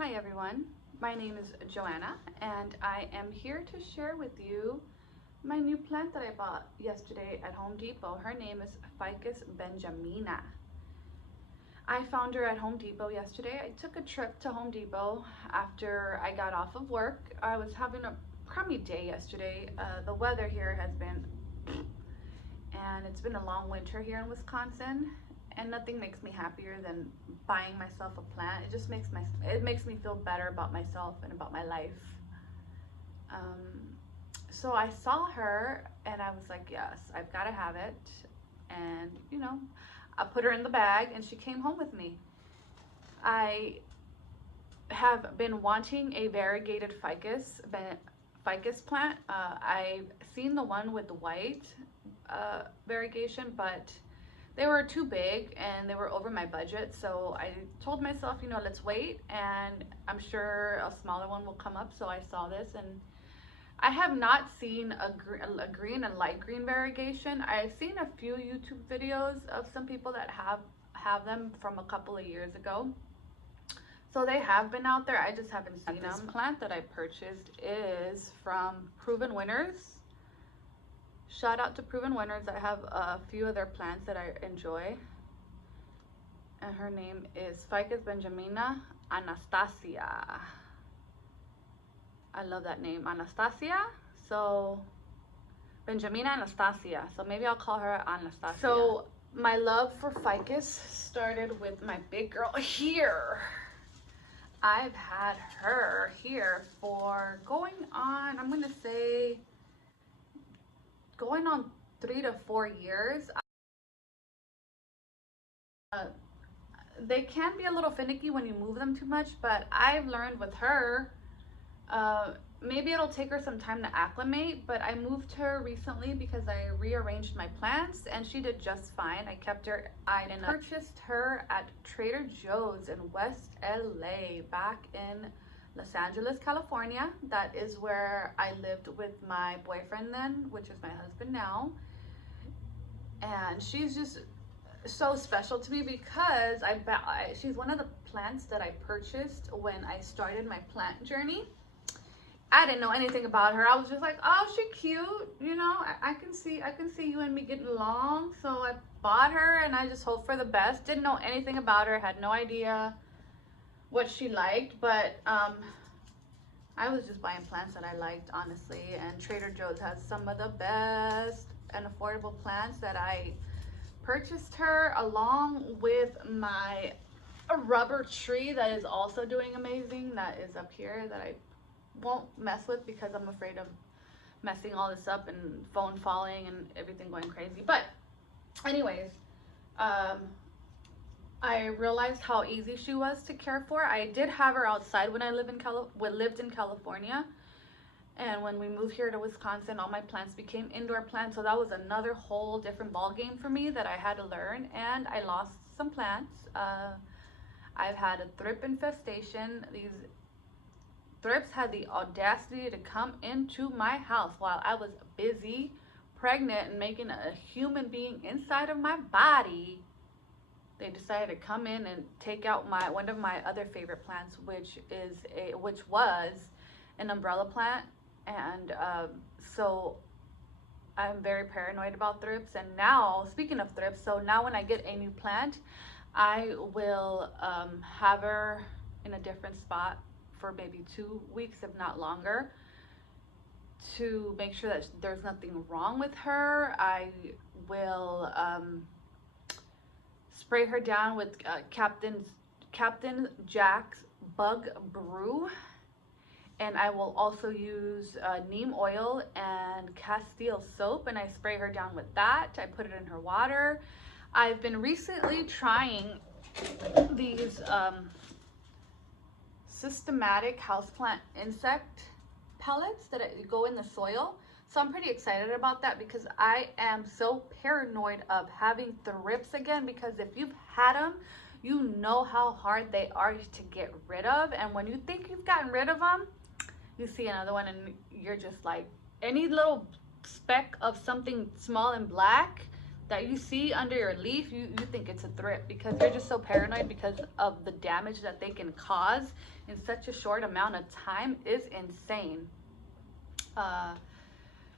Hi everyone, my name is Joanna and I am here to share with you my new plant that I bought yesterday at Home Depot. Her name is Ficus benjamina. I found her at Home Depot yesterday. I took a trip to Home Depot after I got off of work. I was having a crummy day yesterday. The weather here has been, and it's been a long winter here in Wisconsin, and nothing makes me happier than buying myself a plant. It just makes me feel better about myself and about my life. So I saw her and I was like, yes, I've got to have it. And I put her in the bag and she came home with me. I have been wanting a variegated ficus plant. I've seen the one with the white variegation, but they were too big and they were over my budget. So I told myself, let's wait, and I'm sure a smaller one will come up. So I saw this, and I have not seen a green and light green variegation. I've seen a few YouTube videos of some people that have them from a couple of years ago. So they have been out there. I just haven't seen them. This plant that I purchased is from Proven Winners. Shout out to Proven Winners. I have a few other plants that I enjoy. And her name is Ficus benjamina Anastasia. I love that name, Anastasia. So Benjamina Anastasia. So maybe I'll call her Anastasia. So my love for ficus started with my big girl here. I've had her here for going on 3 to 4 years. They can be a little finicky when you move them too much, but I've learned with her, maybe it'll take her some time to acclimate, but I moved her recently because I rearranged my plants and she did just fine. I kept her. I purchased her at Trader Joe's in West LA back in Los Angeles, California. That is where I lived with my boyfriend then, which is my husband now. And she's just so special to me because she's one of the plants that I purchased when I started my plant journey. I didn't know anything about her. I was just like, oh, she's cute, I can see you and me getting along. So I bought her and I just hope for the best. Didn't know anything about her, had no idea what she liked, but I was just buying plants that I liked, honestly. And Trader Joe's has some of the best and affordable plants that I purchased her, along with my rubber tree that is also doing amazing. That is up here that I won't mess with because I'm afraid of messing all this up and phone falling and everything going crazy. But anyways, I realized how easy she was to care for. I did have her outside when I lived in California. And when we moved here to Wisconsin, all my plants became indoor plants. So that was another whole different ball game for me that I had to learn. And I lost some plants. I've had a thrip infestation. These thrips had the audacity to come into my house while I was busy, pregnant, and making a human being inside of my body. They decided to come in and take out one of my other favorite plants, which was an umbrella plant. And so I'm very paranoid about thrips. And now, speaking of thrips, so now when I get a new plant, I will have her in a different spot for maybe 2 weeks, if not longer, to make sure that there's nothing wrong with her. I will spray her down with Captain Jack's Bug Brew. And I will also use neem oil and Castile soap, and I spray her down with that. I put it in her water. I've been recently trying these systematic houseplant insect pellets that go in the soil. So I'm pretty excited about that because I am so paranoid of having thrips again, because if you've had them, you know how hard they are to get rid of. And when you think you've gotten rid of them, you see another one and you're just like, any little speck of something small and black, that you see under your leaf, you think it's a thrift because you're just so paranoid because of the damage that they can cause in such a short amount of time is insane.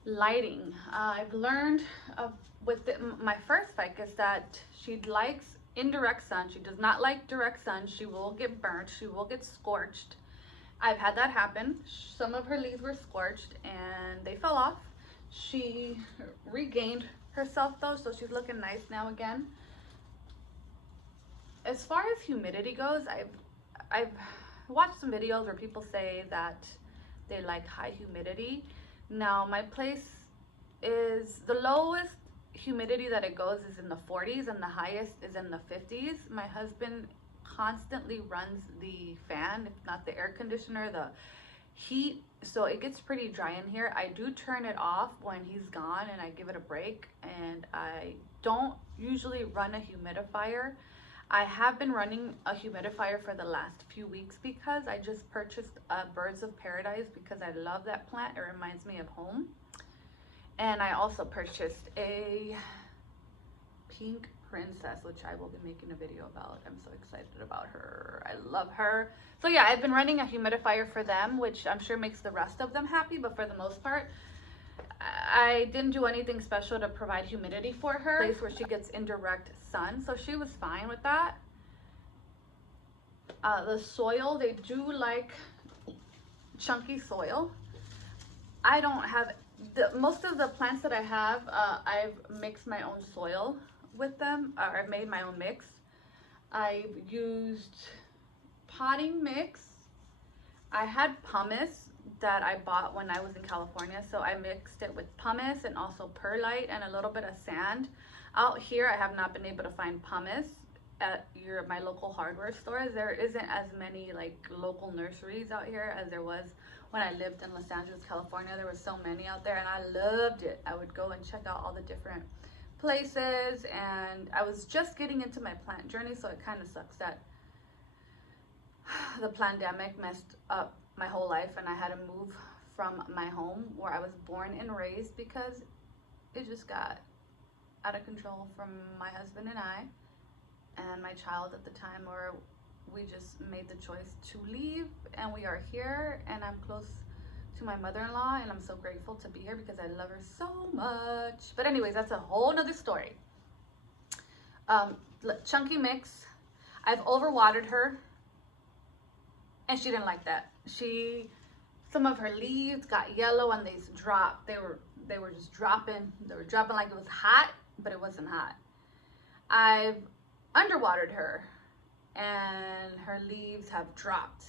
Lighting. I've learned with my first ficus that she likes indirect sun. She does not like direct sun. She will get burnt. She will get scorched. I've had that happen. Some of her leaves were scorched and they fell off. She regained herself though, so she's looking nice now again. As far as humidity goes, I've watched some videos where people say that they like high humidity. Now my place is, the lowest humidity that it goes is in the 40s and the highest is in the 50s. My husband constantly runs the fan, if not the air conditioner, the heat, so it gets pretty dry in here. I do turn it off when he's gone and I give it a break, and I don't usually run a humidifier. I have been running a humidifier for the last few weeks because I just purchased Birds of Paradise because I love that plant. It reminds me of home. And I also purchased a pink princess, which I will be making a video about. I'm so excited about her. I love her. So yeah, I've been running a humidifier for them, which I'm sure makes the rest of them happy, but for the most part, I didn't do anything special to provide humidity for her. Place where she gets indirect sun, so she was fine with that. The soil, they do like chunky soil. I don't have, most of the plants that I have, I've mixed my own soil with them, or I've made my own mix. I've used potting mix. I had pumice that I bought when I was in California, so I mixed it with pumice and also perlite and a little bit of sand. Out here I have not been able to find pumice at my local hardware stores. There isn't as many like local nurseries out here as there was when I lived in Los Angeles, California. There were so many out there and I loved it. I would go and check out all the different places, and I was just getting into my plant journey, so it kind of sucks that the pandemic messed up my whole life and I had to move from my home where I was born and raised because it just got out of control from my husband and I and my child at the time, where we just made the choice to leave, and we are here, and I'm close to my mother-in-law and I'm so grateful to be here because I love her so much. But anyways, that's a whole nother story. Chunky mix. I've overwatered her and she didn't like that. Some of her leaves got yellow and they dropped. They were just dropping. They were dropping like it was hot, but it wasn't hot. I've underwatered her and her leaves have dropped.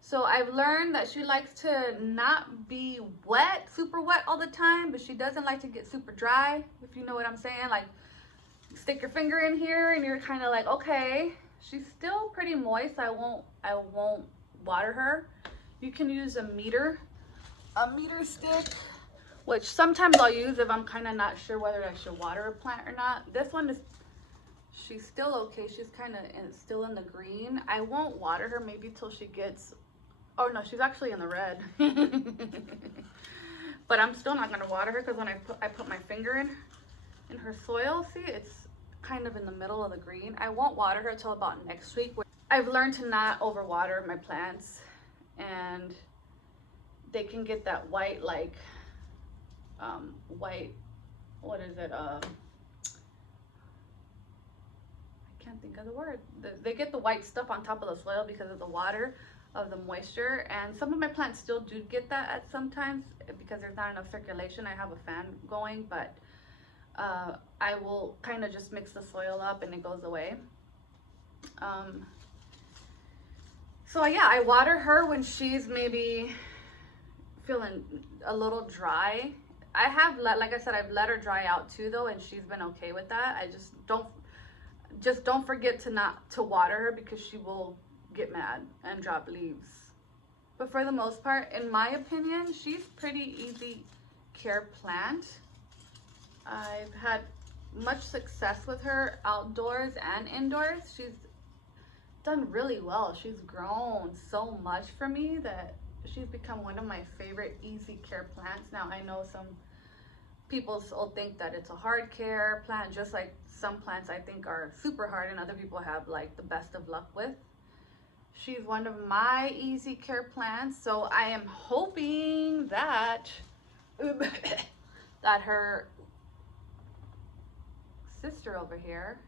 So I've learned that she likes to not be wet, super wet all the time, but she doesn't like to get super dry, if you know what I'm saying. Like, stick your finger in here and you're kind of like, okay, she's still pretty moist. I won't water her. You can use a meter stick, which sometimes I'll use if I'm kind of not sure whether I should water a plant or not. This one is, she's still okay. She's kind of still in the green. I won't water her maybe till she gets, oh no, she's actually in the red. But I'm still not gonna water her because when I put my finger in her soil, see, it's kind of in the middle of the green. I won't water her till about next week. I've learned to not overwater my plants, and they can get that white, like white, what is it, I can't think of the word. They get the white stuff on top of the soil because of the water, of the moisture, and some of my plants still do get that at sometimes because there's not enough circulation. I have a fan going, but I will kind of just mix the soil up and it goes away. So yeah, I water her when she's maybe feeling a little dry. I have like I said, I've let her dry out too though, and she's been okay with that. I just don't forget to water her because she will get mad and drop leaves. But for the most part, in my opinion, she's pretty easy care plant. I've had much success with her outdoors and indoors. She's done really well. She's grown so much for me that she's become one of my favorite easy care plants. Now I know some people still think that it's a hard care plant, just like some plants I think are super hard and other people have like the best of luck with. She's one of my easy care plants, so I am hoping that that her sister over here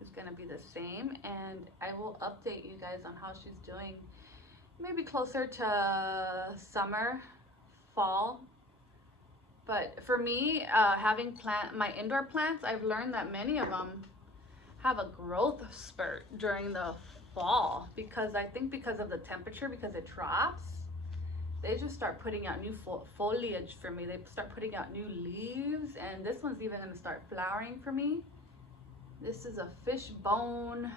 is gonna be the same, and I will update you guys on how she's doing maybe closer to summer, fall. But for me, having my indoor plants, I've learned that many of them have a growth spurt during the fall, because I think because of the temperature, because it drops, they just start putting out new foliage for me. They start putting out new leaves, and this one's even gonna start flowering for me. This is a fishbone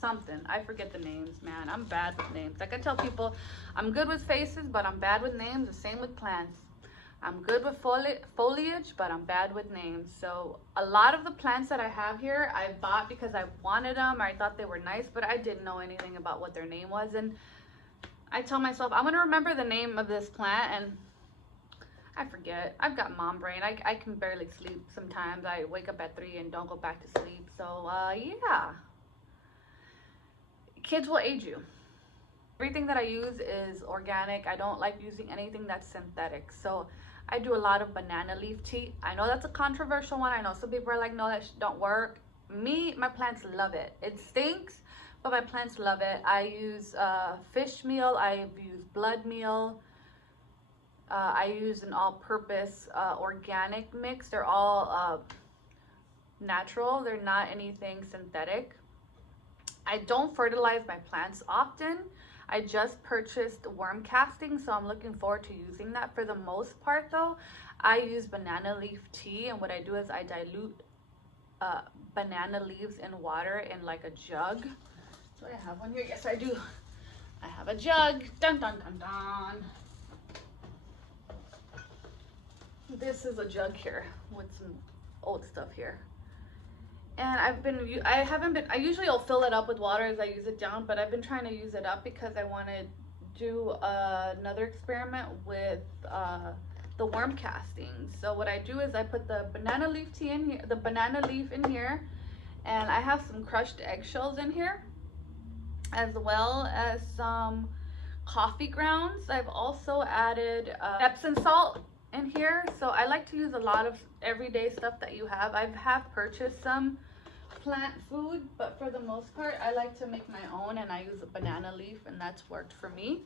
something. I forget the names, man. I'm bad with names. Like I tell people, I'm good with faces, but I'm bad with names. The same with plants. I'm good with foliage, but I'm bad with names. So a lot of the plants that I have here, I bought because I wanted them, or I thought they were nice, but I didn't know anything about what their name was. And I tell myself, I'm gonna remember the name of this plant, and I forget. I've got mom brain. I can barely sleep sometimes. I wake up at 3 and don't go back to sleep. So yeah. Kids will age you. Everything that I use is organic. I don't like using anything that's synthetic. So I do a lot of banana leaf tea. I know that's a controversial one. I know some people are like, no, that don't work. Me, my plants love it. It stinks, but my plants love it. I use fish meal. I use blood meal. I use an all-purpose organic mix. They're all natural. They're not anything synthetic. I don't fertilize my plants often. I just purchased worm casting, so I'm looking forward to using that. For the most part though, I use banana leaf tea, and what I do is I dilute banana leaves in water in like a jug. Do I have one here? Yes, I do. I have a jug. Dun dun dun dun. This is a jug here with some old stuff here. And I usually will fill it up with water as I use it down, but I've been trying to use it up because I want to do another experiment with the worm casting. So what I do is I put the banana leaf tea in here, the banana leaf in here, and I have some crushed eggshells in here, as well as some coffee grounds. I've also added Epsom salt in here. So I like to use a lot of everyday stuff that you have. I have purchased some plant food, but for the most part I like to make my own, and I use a banana leaf, and that's worked for me,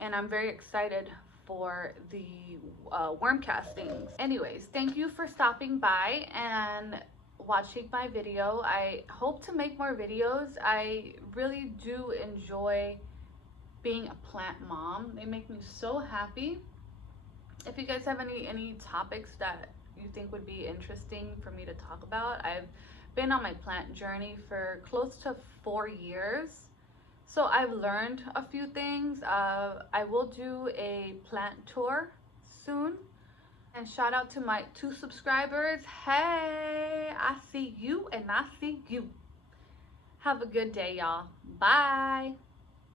and I'm very excited for the worm castings. Anyways, thank you for stopping by and watching my video. I hope to make more videos. I really do enjoy being a plant mom. They make me so happy. If you guys have any topics that you think would be interesting for me to talk about, I've been on my plant journey for close to 4 years, so I've learned a few things. I will do a plant tour soon, and shout out to my 2 subscribers. Hey, I see you and I see you. Have a good day, y'all. Bye.